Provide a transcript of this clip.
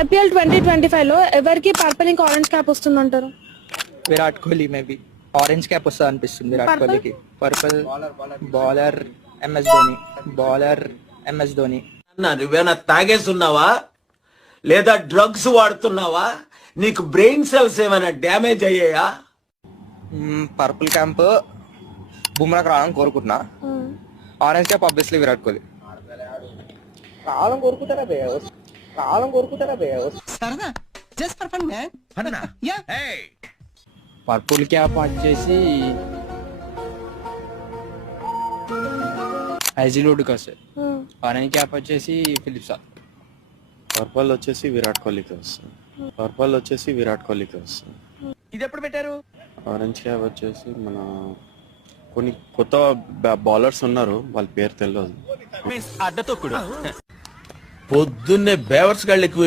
IPL 2025 లో ఎవరికి purple ఇంకా ఆరెంజ్ క్యాప్ వస్తుందంటారు? Virat Kohli maybe orange cap వస్తుంది అనిపిస్తుంది విరాట్ Purple? కోహ్లీకి. Purple bowler MS Dhoni. Bowler MS Dhoni. నువ్వేనా తాగేస్తున్నావా లేదా డ్రగ్స్ వాడుతున్నావా? నీకు బ్రెయిన్ సెల్స్ ఏమైనా డ్యామేజ్ అయ్యాయా? పర్పుల్ క్యాంప్ బుమ్రాకి రావాలని కోరుకుంటున్నా. Orange cap obviously Virat Kohli. Purple cap వచ్చేసి ఐజిలోడ్కి వస్తుంది. ఆరెంజ్ క్యాప్ వచ్చేసి ఫిలిప్సా. పర్పల్ వచ్చేసి విరాట్ కోహ్లీకి వస్తుంది. పర్పల్ వచ్చేసి విరాట్ కోహ్లీకి వస్తుంది. ఇది ఎప్పుడు పెట్టారు? ఆరెంజ్ క్యాప్ వచ్చేసి మన కొన్ని కొత్త బౌలర్స్ ఉన్నారు, వాళ్ళ పేరు తెలియదు. పొద్దున్నే బేవర్స్ గాళ్ళు ఎక్కువ